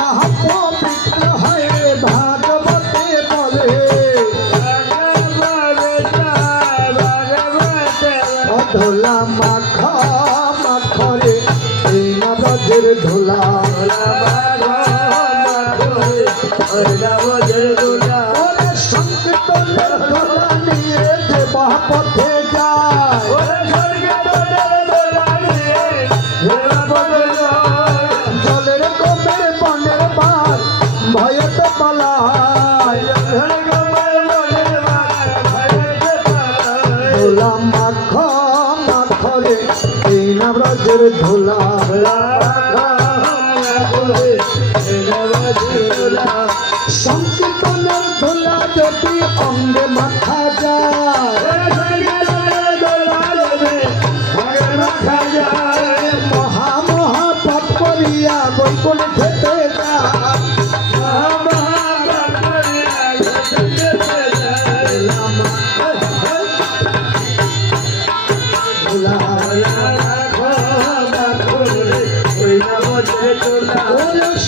যাহা পবিত্র হয় ভাগবতে বলে ধোলা মাখা মাখরে এই না ব্রজের ধোলা সংকীর্তনের ধোলা নিয়ে যে পথে যায় জলের কমের বনের পার ভয়তে পালায় ধোলা মাখা মাখরে এই না ব্রজের ধোলা সংকীর্তনের ধোলা যদি অঙ্গে মাথা যায় মহা মহা পাপ করিয়া বৈকুণ্ঠেতে যায়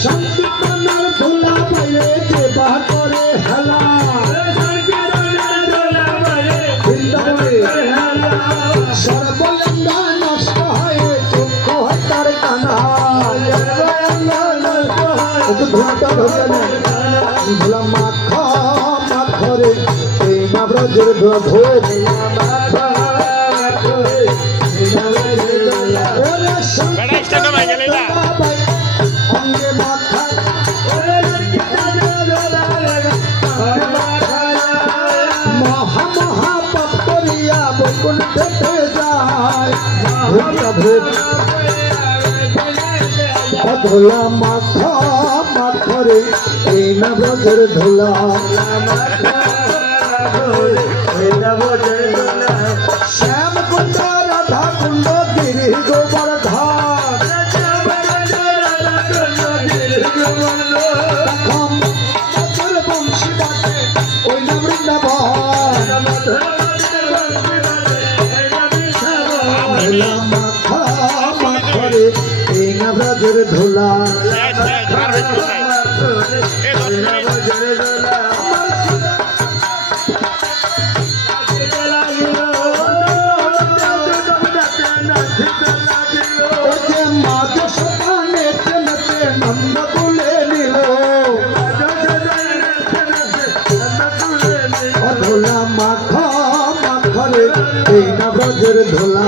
সংকীর্তনের ধোলা বয়ে যে বা করে হেলা সর্বলিঙ্গ নষ্ট হয়ে চক্ষু হত্যার কানা ধোলাটা ধরে ধোলা মাখা মাখরে এই না ব্রজের অঙ্গে মাথা মহা মহা পাপ করিয়া বৈকুণ্ঠে যায় ধোলা মাথা মাখরে এই না ব্রজের ধোলা শ্যাম কুণ্ড রাধা কুণ্ড গিরি গোবর্ধন বংশী বাটে ওই না বৃন্দাবন ধোলা মাথা মাখরে এই না ব্রজের ধোলা ধোলা মাখা মাখরে এই না ব্রজের ধোলা